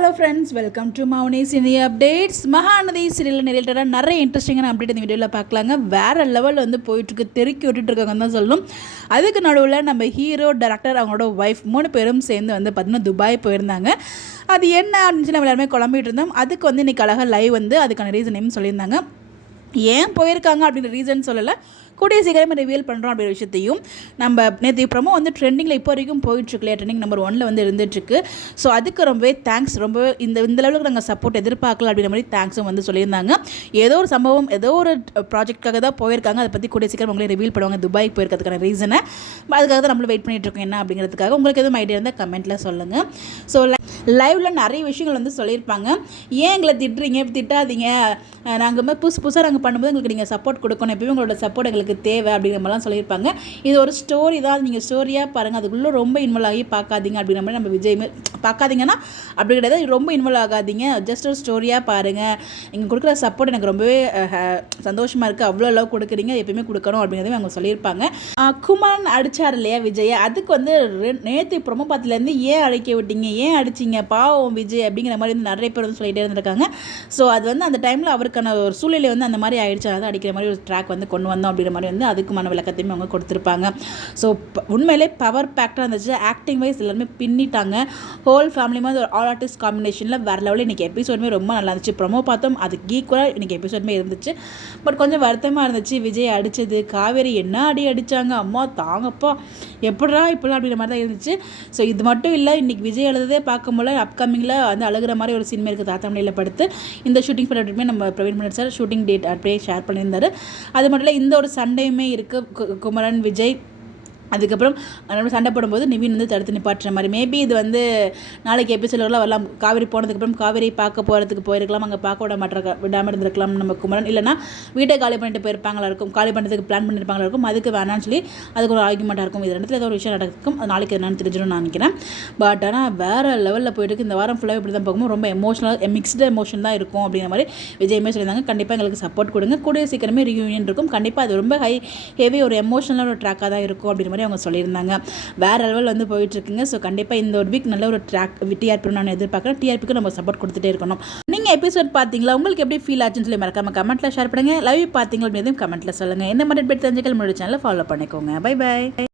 Hello friends, welcome to Mouni cine updates. Mahanadi serial ரிலேட்டடாக நிறைய இன்ட்ரெஸ்டிங்கான அப்டேட் இந்த வீடியோவில் பார்க்கலாங்க. வேறு லெவலில் வந்து போயிட்டுருக்கு, தெருக்கி விட்டுட்டு இருக்காங்கன்னு தான் சொல்லணும். அதுக்கு நடுவில் நம்ம ஹீரோ, டைரக்டர், அவங்களோட ஒய்ஃப் 3 பேரும் சேர்ந்து வந்து பார்த்திங்கன்னா துபாய் போயிருந்தாங்க. அது என்ன அப்படின்னு சொல்லி நம்ம எல்லாருமே குழம்பிட்டு இருந்தோம். அதுக்கு வந்து இன்றைக்கி அழகாக லைவ் வந்து அதுக்கான ரீசனையும் சொல்லியிருந்தாங்க. ஏன் போயிருக்காங்க அப்படின்ற ரீசன் சொல்லலை, கூடிய சீக்கிரமே ரிவீல் பண்ணுறோம் அப்படின்ற விஷயத்தையும். நம்ம நேற்று ப்ரமோ வந்து ட்ரெண்டிங்கில் இப்போ வரைக்கும் போயிட்டுருக்கு இல்லையா, ட்ரெண்டிங் நம்பர் 1 வந்து இருந்துகிட்ருக்கு. ஸோ அதுக்கு ரொம்பவே தேங்க்ஸ், ரொம்பவே இந்த லெவலுக்கு நாங்கள் சப்போர்ட் எதிர்பார்க்கல அப்படின்ற மாதிரி தேங்க்ஸும் வந்து சொல்லியிருந்தாங்க. ஏதோ ஒரு சம்பவம், ஏதோ ஒரு ப்ராஜெக்ட்டுக்காக தான் போயிருக்காங்க. அதை பற்றி கூடிய சீக்கிரம் உங்களே ரிவீல் பண்ணுவாங்க துபாய்க்கு போயிருக்கிறதுக்கான ரீசனை. அதுக்காக தான் நம்மளும் வெயிட் பண்ணிகிட்ருக்கோம் என்ன அப்படிங்கிறதுக்காக. உங்களுக்கு எதுவும் ஐடியா இருந்தால் கமெண்ட்டில் சொல்லுங்கள். ஸோ லைவில் நிறைய விஷயங்கள் வந்து சொல்லியிருப்பாங்க. ஏன் எங்களை திட்டுறீங்க, திட்டாதீங்க, நாங்கள் புதுசாக நாங்கள் பண்ணும்போது எங்களுக்கு நீங்கள் சப்போர்ட் கொடுக்கணும், எப்பயும் உங்களோட சப்போர்ட் எங்களுக்கு தேவை அப்படிங்கிற மாதிரிலாம் சொல்லியிருப்பாங்க. இது ஒரு ஸ்டோரி தான், நீங்கள் ஸ்டோரியாக பாருங்கள், அதுக்குள்ளே ரொம்ப இன்வால்வ் ஆகி பார்க்காதீங்க அப்படிங்கிற மாதிரி நம்ம விஜய் பார்க்காதீங்கன்னா அப்படி கிடையாது, ரொம்ப இன்வால்வ் ஆகாதீங்க, ஜஸ்ட் ஒரு ஸ்டோரியாக பாருங்கள், நீங்கள் கொடுக்குற சப்போர்ட் எனக்கு ரொம்பவே சந்தோஷமாக இருக்குது, அவ்வளோ லவ் கொடுக்குறீங்க, எப்பயுமே கொடுக்கணும் அப்படிங்கிறதையும் அவங்க சொல்லியிருப்பாங்க. குமாரன் அடித்தார் இல்லையா விஜய், அதுக்கு வந்து நேற்று ப்ரொமோ பார்த்துலேருந்து ஏன் அழைக்க விட்டீங்க, ஏன் அடிச்சிங்க, பாவம் விஜய் அப்படிங்கிற மாதிரி வந்து நிறைய பேர் வந்து சொல்லிகிட்டே இருந்திருக்காங்க. ஸோ அது வந்து அந்த டைமில் அவருக்கான ஒரு சூழ்நிலை வந்து அந்த மாதிரி ஆயிடுச்சு, அதாவது அடிக்கிற மாதிரி ஒரு ட்ராக் வந்து கொண்டு வந்தோம் அப்படிங்கிற மாதிரி வந்து அதுக்குமான விளக்கத்தையுமே அவங்க கொடுத்துருப்பாங்க. ஸோ உண்மையிலே பவர் பேக்டாக இருந்துச்சு, ஆக்டிங் வைஸ் எல்லாருமே பின்னிட்டாங்க. ஹோல் ஃபேமிலி மாதிரி ஒரு ஆல் ஆர்டிஸ்ட் காம்பினேஷனில் வேறு லெவலில் இன்றைக்கி எபிசோடுமே ரொம்ப நல்லா இருந்துச்சு. ப்ரொமோ பார்த்தோம், அதுக்கு ஈக்குவலாக இன்றைக்கி எபிசோடுமே இருந்துச்சு. பட் கொஞ்சம் வருத்தமாக இருந்துச்சு, விஜய் அடித்தது, காவேரி என்ன அடித்தாங்க, அம்மா தாங்கப்பா எப்படா இப்படிலாம் அப்படிங்கிற மாதிரி தான் இருந்துச்சு. ஸோ இது மட்டும் இல்லை, இன்றைக்கி விஜய் எழுததே பார்க்கும்போது அப்கமிங்கில் வந்து அழுகிற மாதிரி ஒரு சினிமா இருக்குது, தாத்தாமலையில் படுத்து. இந்த ஷூட்டிங் ஃபோட்டோமே நம்ம பிரவீன் மன்னர் சார் ஷூட்டிங் டேட் அப்படியே ஷேர் பண்ணியிருந்தார். அது மட்டும் இல்லை, இந்த ஒரு சண்டையுமே இருக்குது, குமரன் விஜய். அதுக்கப்புறம் நம்ம சண்டை போடும்போது நிவின் வந்து தடுத்து நிப்பாட்டுற மாதிரி. மேபி இது வந்து நாளைக்கு எபிசோடெலாம் வரலாம். காவேரி போனதுக்கப்புறம் காவேரி பார்க்க போகிறதுக்கு போயிருக்கலாம், அங்கே பார்க்க விடாமல் இருந்திருக்கலாம் நம்ம குமரன். இல்லைனா வீட்டை காலி பண்ணிட்டு போயிருப்பாங்களா இருக்கும், காலி பண்ணுறதுக்கு பிளான் பண்ணியிருப்பாங்களா இருக்கும், அதுக்கு வேணான்னு சொல்லி அதுக்கு ஒரு ஆர்குமெண்ட்டாக இருக்கும். இது ரெண்டுத்தில் ஏதோ ஒரு விஷயம் நடக்கும், அது நாளைக்கு என்னன்னு தெரிஞ்சிடும் நான் நினைக்கிறேன். பட் ஆனால் வேறு லெவலில் போயிட்டு இந்த வாரம் ஃபுல்லாக இப்படி தான் போகும்போது ரொம்ப எமோஷனல், மிக்ஸ்டு எமோஷன் தான் இருக்கும் அப்படிங்கிற மாதிரி விஜயமே சொல்லியிருந்தாங்க. கண்டிப்பாக எங்களுக்கு சப்போர்ட் கொடுங்க, கூடிய சீக்கிரமே ரியூனியன் இருக்கும், கண்டிப்பாக அது ரொம்ப ஹெவி ஒரு எமோஷனலான ஒரு ட்ராக்காக தான் இருக்கும் அப்படிங்கிற மாதிரி அவங்க சொல்லியிருந்தாங்க. வேறு லெவல் வந்து போயிட்டுருக்குங்க. ஸோ கண்டிப்பாக இந்த ஒரு வீக் நல்ல ஒரு ட்ராக் டிஆர்பி நான் எதிர்பார்க்குறேன். டிஆர்பிக்கு நம்ம சப்போர்ட் கொடுத்துட்டே இருக்கணும். நீங்கள் எபிசோட் பார்த்தீங்களா, உங்களுக்கு எப்படி ஃபீல் ஆச்சுன்னு சொல்லி மறக்காம கமெண்ட்டில் ஷேர் பண்ணுங்கள். லைவ் பார்த்தீங்களா அப்படின்றதையும் கமெண்ட்டில் சொல்லுங்கள். என்ன மாதிரி தெரிஞ்சுக்கலாம், நம்மளோட சேனலை ஃபாலோ பண்ணிக்கோங்க. Bye by.